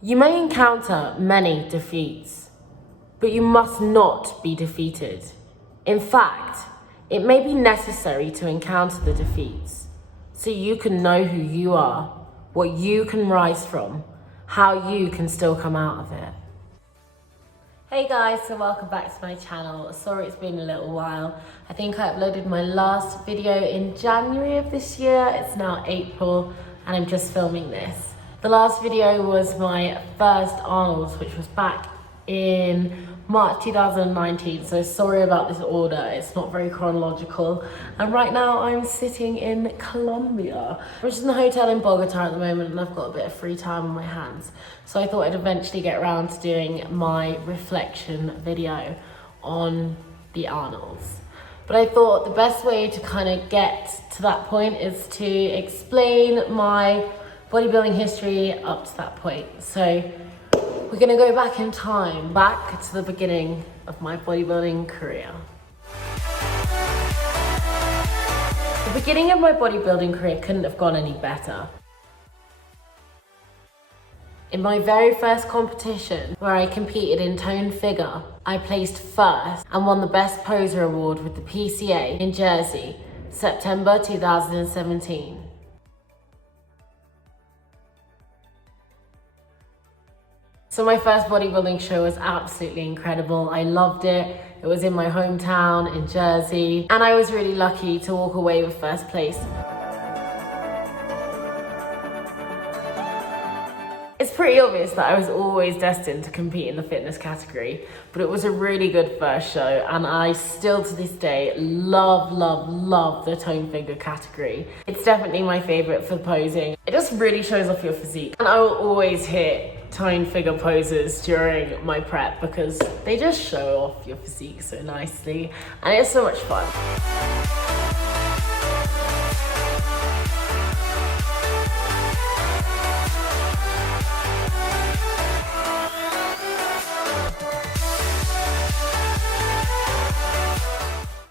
You may encounter many defeats, but you must not be defeated. In fact, it may be necessary to encounter the defeats so you can know who you are, what you can rise from, how you can still come out of it. Hey guys, so welcome back to my channel. Sorry it's been a little while. I think I uploaded my last video in January of this year. It's now April and I'm just filming this. The last video was my first Arnold's, which was back in March 2019, so sorry about this order, it's not very chronological. And right now I'm sitting in Colombia. I'm just in the hotel in Bogota at the moment and I've got a bit of free time on my hands. So I thought I'd eventually get around to doing my reflection video on the Arnolds. But I thought the best way to kind of get to that point is to explain my bodybuilding history up to that point. So we're gonna go back in time, back to the beginning of my bodybuilding career. The beginning of my bodybuilding career couldn't have gone any better. In my very first competition, where I competed in toned figure, I placed first and won the Best Poser Award with the PCA in Jersey, September 2017. So my first bodybuilding show was absolutely incredible. I loved it. It was in my hometown in Jersey, and I was really lucky to walk away with first place. It's pretty obvious that I was always destined to compete in the fitness category, but it was a really good first show, and I still to this day love the toned figure category. It's definitely my favorite for posing. It just really shows off your physique, and I will always hit toned figure poses during my prep because they just show off your physique so nicely and it's so much fun.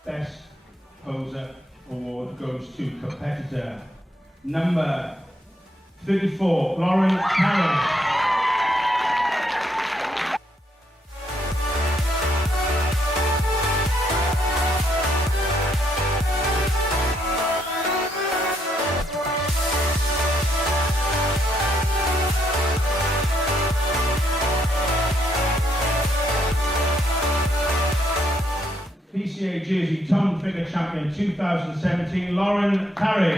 Best Poser Award goes to competitor number 34, Carre. PCA Jersey Toned Figure Champion 2017, Carre.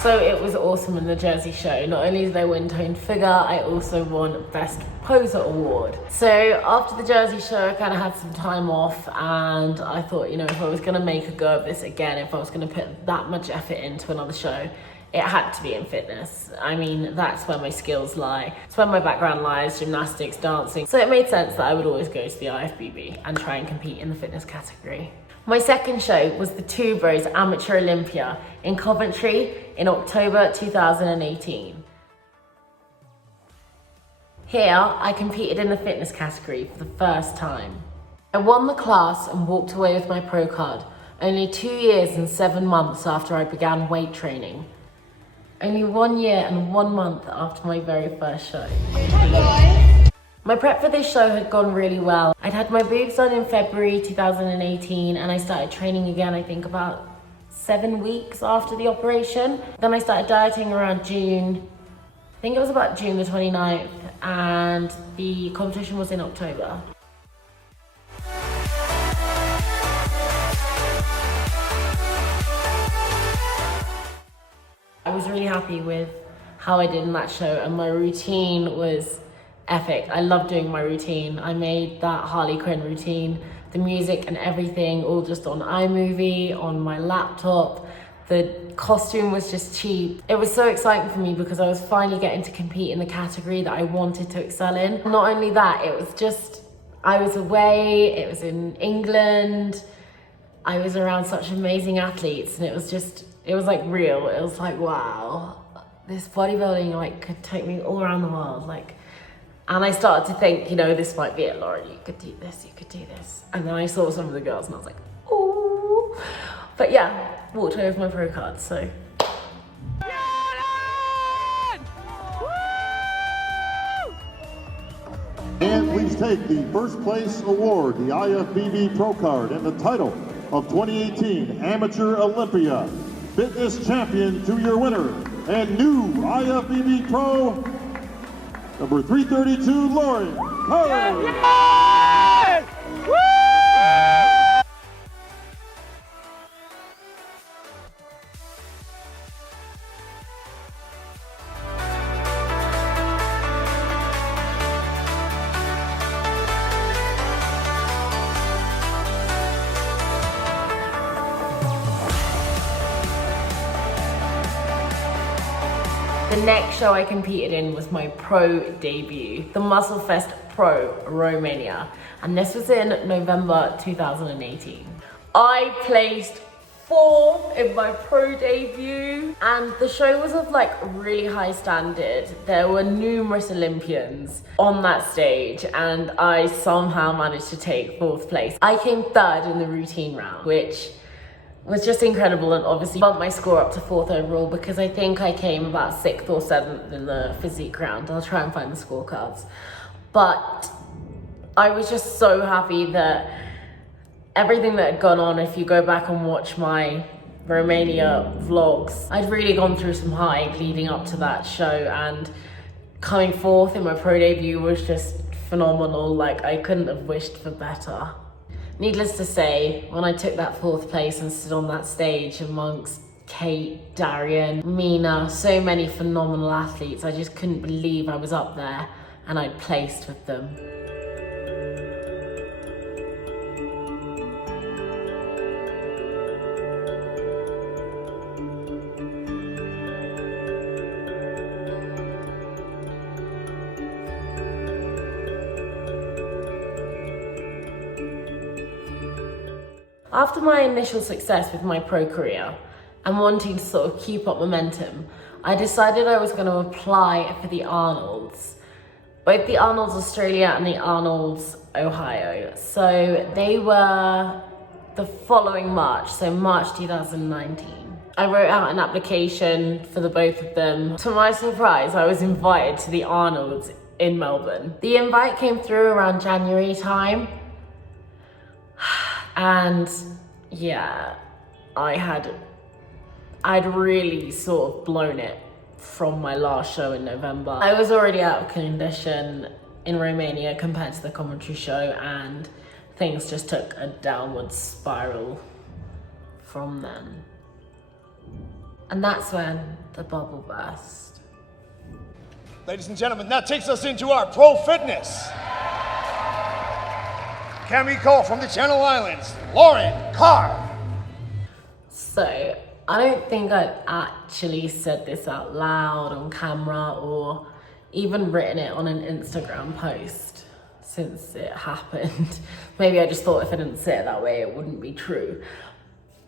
So it was awesome in the Jersey show. Not only did I win toned figure, I also won Best Poser Award. So after the Jersey show, I kind of had some time off and I thought, you know, if I was gonna make a go of this again, if I was gonna put that much effort into another show, it had to be in fitness. I mean, that's where my skills lie. It's where my background lies, gymnastics, dancing. So it made sense that I would always go to the IFBB and try and compete in the fitness category. My second show was the Two Bros Amateur Olympia in Coventry in October 2018. Here, I competed in the fitness category for the first time. I won the class and walked away with my pro card only 2 years and 7 months after I began weight training. Only 1 year and 1 month after my very first show. My prep for this show had gone really well. I'd had my boobs done in February 2018 and I started training again, I think about 7 weeks after the operation. Then I started dieting around June. I think it was about June the 29th and the competition was in October. I was really happy with how I did in that show and my routine was epic. I love doing my routine. I made that Harley Quinn routine, the music and everything, all just on iMovie, on my laptop. The costume was just cheap. It was so exciting for me because I was finally getting to compete in the category that I wanted to excel in. Not only that, it was just, I was away, it was in England, I was around such amazing athletes and it was like real. It was like, wow, this bodybuilding like could take me all around the world. Like, And I started to think, you know, this might be it, Lauren, you could do this, you could do this. And then I saw some of the girls and I was like, ooh. But yeah, walked away with my pro card, so. And please take the first place award, the IFBB Pro Card, and the title of 2018 Amateur Olympia Fitness Champion to your winner and new IFBB Pro, number 332, Lauren Carre. The next show I competed in was my pro debut, the Muscle Fest Pro Romania, and this was in November 2018. I placed 4th in my pro debut, and the show was of like really high standard. There were numerous Olympians on that stage, and I somehow managed to take 4th place. I came 3rd in the routine round, which was just incredible, and obviously bumped my score up to 4th overall because I think I came about 6th or 7th in the physique round. I'll try and find the scorecards. But I was just so happy that everything that had gone on, if you go back and watch my Romania vlogs, I'd really gone through some hype leading up to that show, and coming 4th in my pro debut was just phenomenal. Like, I couldn't have wished for better. Needless to say, when I took that 4th place and stood on that stage amongst Kate, Darian, Mina, so many phenomenal athletes, I just couldn't believe I was up there and I'd placed with them. After my initial success with my pro career and wanting to sort of keep up momentum, I decided I was going to apply for the Arnolds, both the Arnolds Australia and the Arnolds Ohio. So they were the following March, so March 2019. I wrote out an application for the both of them. To my surprise, I was invited to the Arnolds in Melbourne. The invite came through around January time. And yeah, I'd really sort of blown it from my last show in November. I was already out of condition in Romania compared to the commentary show, and things just took a downward spiral from then. And that's when the bubble burst. Ladies and gentlemen, that takes us into our pro fitness. Can we call from the Channel Islands, Lauren Carre? So, I don't think I'd actually said this out loud on camera or even written it on an Instagram post since it happened. Maybe I just thought if I didn't say it that way, it wouldn't be true.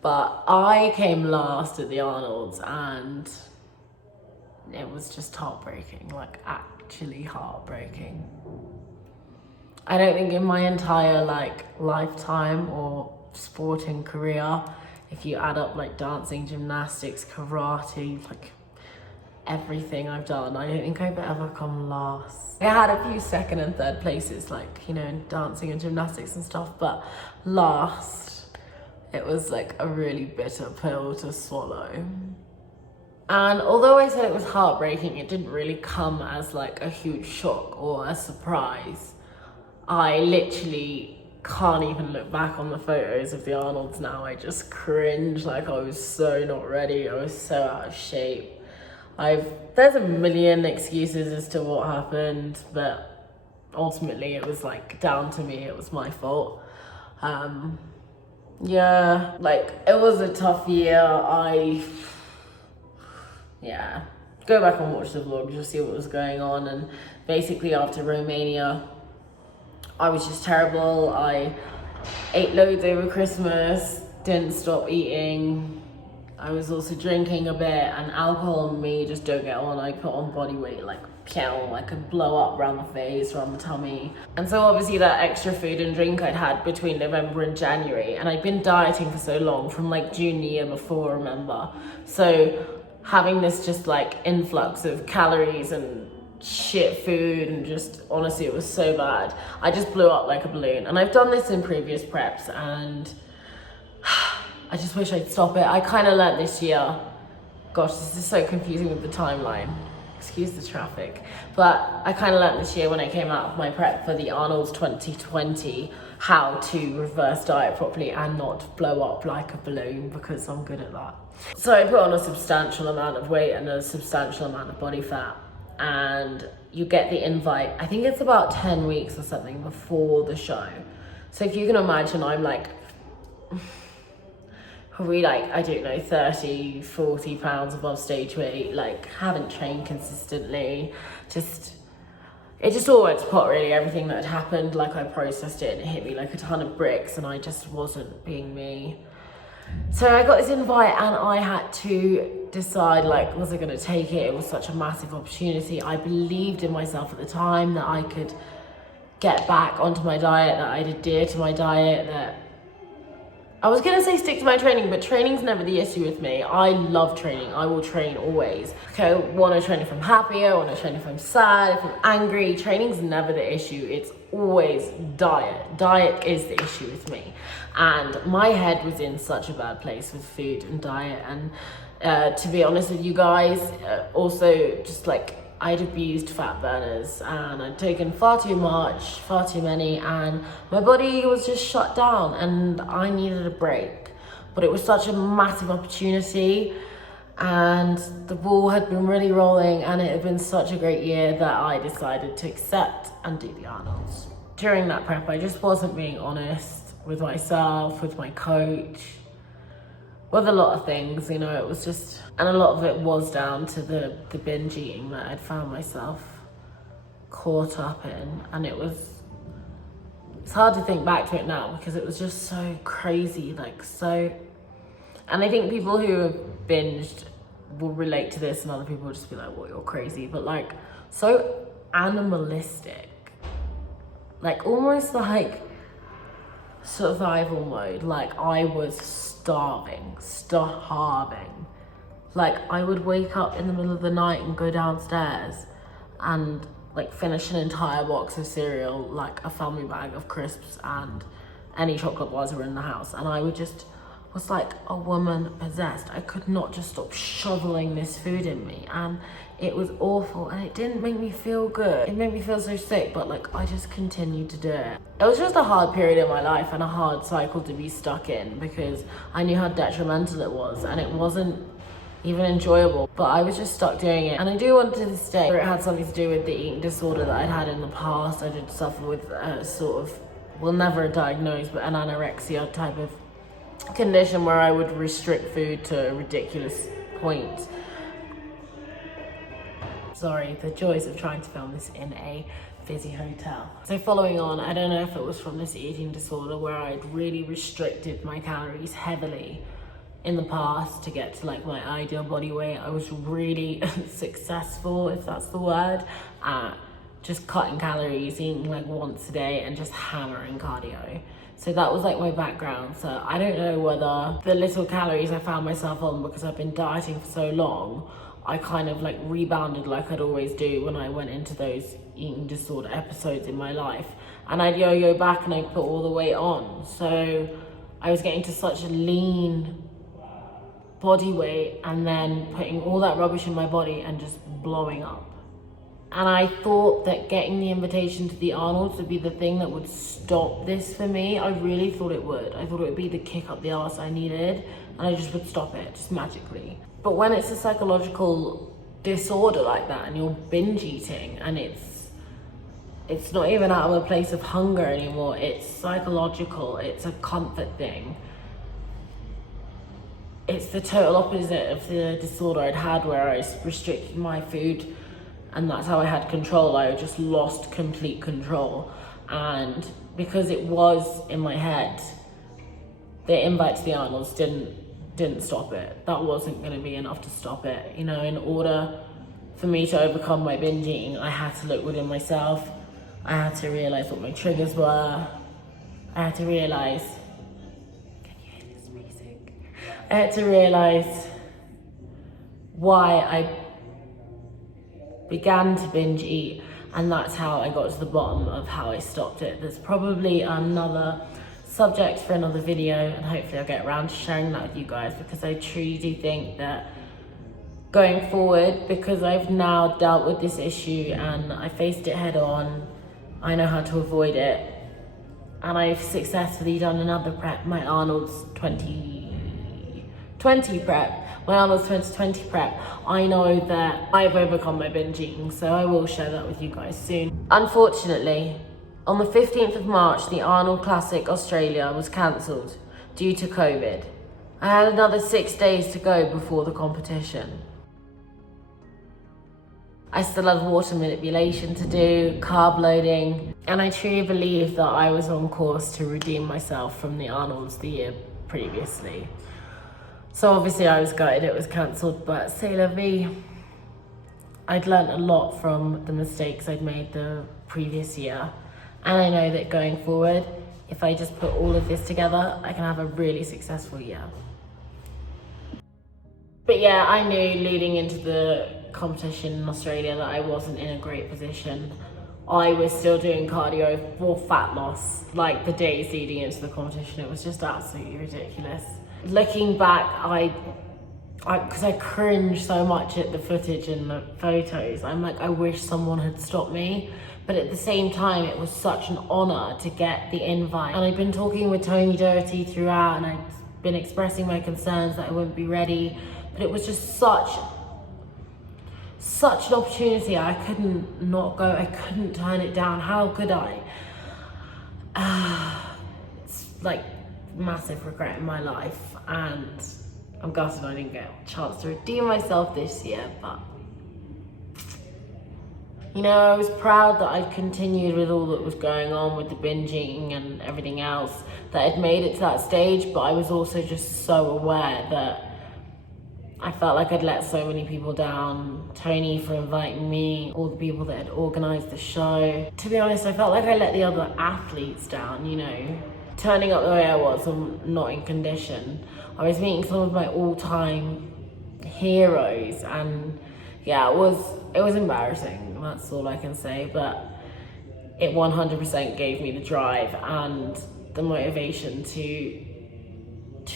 But I came last at the Arnolds, and it was just heartbreaking, like actually heartbreaking. I don't think in my entire lifetime or sporting career, if you add up like dancing, gymnastics, karate, like everything I've done, I don't think I've ever come last. I had a few 2nd and 3rd places, like, you know, in dancing and gymnastics and stuff, but last, it was like a really bitter pill to swallow. And although I said it was heartbreaking, it didn't really come as like a huge shock or a surprise. I literally can't even look back on the photos of the Arnolds now. I just cringe, like I was so not ready. I was so out of shape. There's a million excuses as to what happened, but ultimately it was like down to me. It was my fault. Yeah, like it was a tough year. Go back and watch the vlog, just see what was going on. And basically after Romania, I was just terrible. I ate loads over Christmas, didn't stop eating. I was also drinking a bit, and alcohol and me just don't get on. I put on body weight like I could blow up around the face, around the tummy. And so obviously that extra food and drink I'd had between November and January, and I'd been dieting for so long, from like June the year before, remember? So having this just like influx of calories and shit food, and just honestly it was so bad. I just blew up like a balloon. And I've done this in previous preps, and I just wish I'd stop it. I kind of learnt this year, gosh, this is so confusing with the timeline. Excuse the traffic. But I kind of learnt this year when I came out of my prep for the Arnold's 2020 how to reverse diet properly and not blow up like a balloon, because I'm good at that. So I put on a substantial amount of weight and a substantial amount of body fat, and you get the invite, I think it's about 10 weeks or something before the show. So if you can imagine, I'm like, probably like, I don't know, 30, 40 pounds above stage weight, like haven't trained consistently, it just all went to pot really, everything that had happened. Like I processed it and it hit me like a ton of bricks, and I just wasn't being me. So I got this invite and I had to decide, like, was I gonna take it? It was such a massive opportunity. I believed in myself at the time that I could get back onto my diet, that I'd adhere to my diet, that I was gonna say stick to my training, but training's never the issue with me. I love training. I will train always. Okay, I wanna train if I'm happy, I wanna train if I'm sad, if I'm angry. Training's never the issue. It's always diet. Diet is the issue with me. And my head was in such a bad place with food and diet. And to be honest with you guys, also just like, I'd abused fat burners and I'd taken far too much, far too many, and my body was just shut down and I needed a break. But it was such a massive opportunity and the ball had been really rolling, and it had been such a great year that I decided to accept and do the Arnolds. During that prep, I just wasn't being honest with myself, with my coach, with a lot of things, you know. It was just, and a lot of it was down to the binge eating that I'd found myself caught up in. And it's hard to think back to it now because it was just so crazy, like so, and I think people who have binged will relate to this, and other people will just be like, well, you're crazy, but like so animalistic, like almost like survival mode. Like I was starving. Like I would wake up in the middle of the night and go downstairs and like finish an entire box of cereal, like a family bag of crisps and any chocolate bars were in the house, and I was like a woman possessed. I could not just stop shoveling this food in me, and it was awful, and it didn't make me feel good. It made me feel so sick, but like I just continued to do it. It was just a hard period in my life and a hard cycle to be stuck in, because I knew how detrimental it was and it wasn't even enjoyable, but I was just stuck doing it. And I do want to this day, it had something to do with the eating disorder that I'd had in the past. I did suffer with sort of, well, never a diagnosed, but an anorexia type of condition where I would restrict food to a ridiculous point. Sorry, the joys of trying to film this in a busy hotel. So following on, I don't know if it was from this eating disorder where I'd really restricted my calories heavily in the past to get to like my ideal body weight. I was really successful, if that's the word, at just cutting calories, eating like once a day and just hammering cardio. So that was like my background. So I don't know whether the little calories I found myself on because I've been dieting for so long, I kind of like rebounded like I'd always do when I went into those eating disorder episodes in my life. And I'd yo-yo back and I'd put all the weight on. So I was getting to such a lean body weight and then putting all that rubbish in my body and just blowing up. And I thought that getting the invitation to the Arnolds would be the thing that would stop this for me. I really thought it would. I thought it would be the kick up the arse I needed, and I just would stop it, just magically. But when it's a psychological disorder like that and you're binge eating and it's not even out of a place of hunger anymore, it's psychological, it's a comfort thing. It's the total opposite of the disorder I'd had where I was restricting my food and that's how I had control. I just lost complete control. And because it was in my head, the invite to the Arnolds didn't stop it. That wasn't going to be enough to stop it. You know, in order for me to overcome my binge eating, I had to look within myself. I had to realize what my triggers were. I had to realize, can you hear this music? I had to realize why I began to binge eat, and that's how I got to the bottom of how I stopped it. There's probably another subject for another video, and hopefully I'll get around to sharing that with you guys, because I truly do think that going forward, because I've now dealt with this issue and I faced it head on, I know how to avoid it, and I've successfully done another prep, my Arnold's 2020 prep. My Arnold's 2020 prep, I know that I've overcome my binge eating, so I will share that with you guys soon. Unfortunately, on the 15th of March, the Arnold Classic Australia was cancelled due to COVID. I had another 6 days to go before the competition. I still had water manipulation to do, carb loading, and I truly believe that I was on course to redeem myself from the Arnolds the year previously. So obviously I was gutted it was cancelled, but c'est la vie. I'd learnt a lot from the mistakes I'd made the previous year. And I know that going forward, if I just put all of this together, I can have a really successful year. But yeah, I knew leading into the competition in Australia that I wasn't in a great position. I was still doing cardio for fat loss, like the days leading into the competition. It was just absolutely ridiculous. Looking back, because I cringe so much at the footage and the photos, I'm like, I wish someone had stopped me. But at the same time, it was such an honor to get the invite. And I've been talking with Tony Doherty throughout, and I've been expressing my concerns that I wouldn't be ready. But it was just such an opportunity. I couldn't not go. I couldn't turn it down. How could I? It's like massive regret in my life, and I'm gutted I didn't get a chance to redeem myself this year, but you know, I was proud that I'd continued with all that was going on with the binging and everything else, that I'd made it to that stage, but I was also just so aware that I felt like I'd let so many people down. Tony for inviting me, all the people that had organised the show. To be honest, I felt like I let the other athletes down, you know. Turning up the way I was, I'm not in condition. I was meeting some of my all-time heroes, and yeah, it was embarrassing. That's all I can say, but it 100% gave me the drive and the motivation to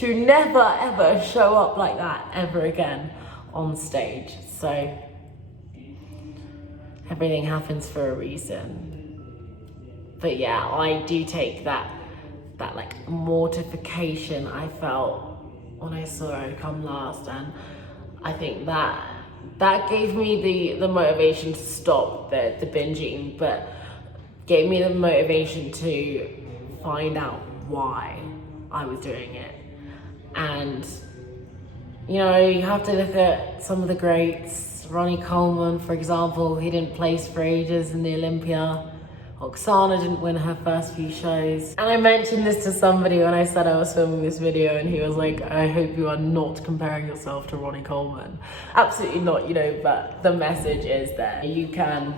never ever show up like that ever again on stage. So everything happens for a reason. But yeah, I do take that like mortification I felt when I saw her come last, and I think that gave me the motivation to stop the binge eating, but gave me the motivation to find out why I was doing it. And you know, you have to look at some of the greats. Ronnie Coleman, for example, he didn't place for ages in the Olympia. Oksana didn't win her first few shows. And I mentioned this to somebody when I said I was filming this video, and he was like, I hope you are not comparing yourself to Ronnie Coleman. Absolutely not, you know, but the message is there. You can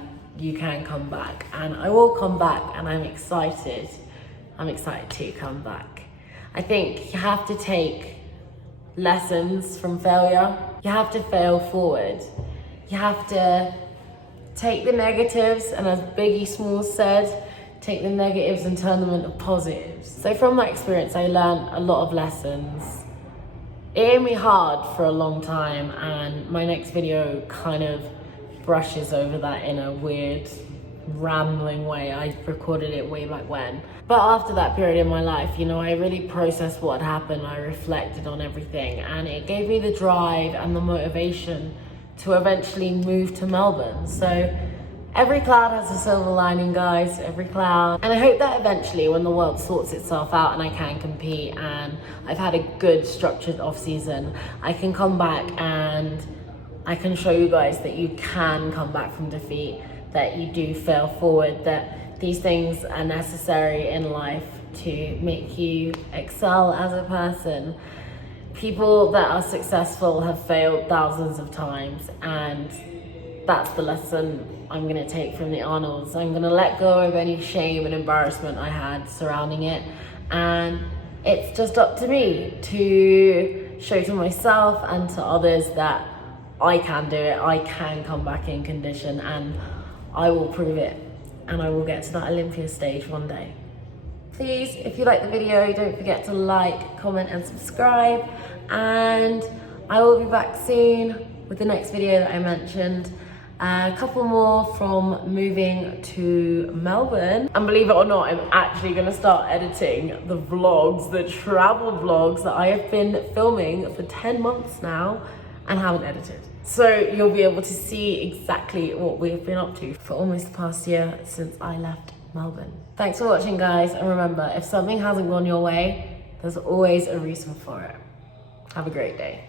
come back, and I will come back, and I'm excited. I'm excited to come back. I think you have to take lessons from failure. You have to fail forward. You have to take the negatives, and as Biggie Smalls said, take the negatives and turn them into positives. So from that experience, I learned a lot of lessons. It hit me hard for a long time, and my next video kind of brushes over that in a weird, rambling way. I recorded it way back when. But after that period in my life, you know, I really processed what had happened. I reflected on everything, and it gave me the drive and the motivation to eventually move to Melbourne. So every cloud has a silver lining, guys, every cloud. And I hope that eventually, when the world sorts itself out and I can compete and I've had a good structured off season, I can come back and I can show you guys that you can come back from defeat, that you do fail forward, that these things are necessary in life to make you excel as a person. People that are successful have failed thousands of times, and that's the lesson I'm gonna take from the Arnolds. I'm gonna let go of any shame and embarrassment I had surrounding it, and it's just up to me to show to myself and to others that I can do it, I can come back in condition, and I will prove it, and I will get to that Olympia stage one day. Please, if you like the video, don't forget to like, comment and subscribe, and I will be back soon with the next video that I mentioned. A couple more from moving to Melbourne. And believe it or not, I'm actually gonna start editing the vlogs, the travel vlogs that I have been filming for 10 months now and haven't edited. So you'll be able to see exactly what we've been up to for almost the past year since I left Melbourne. Thanks for watching, guys, and remember, if something hasn't gone your way, there's always a reason for it. Have a great day.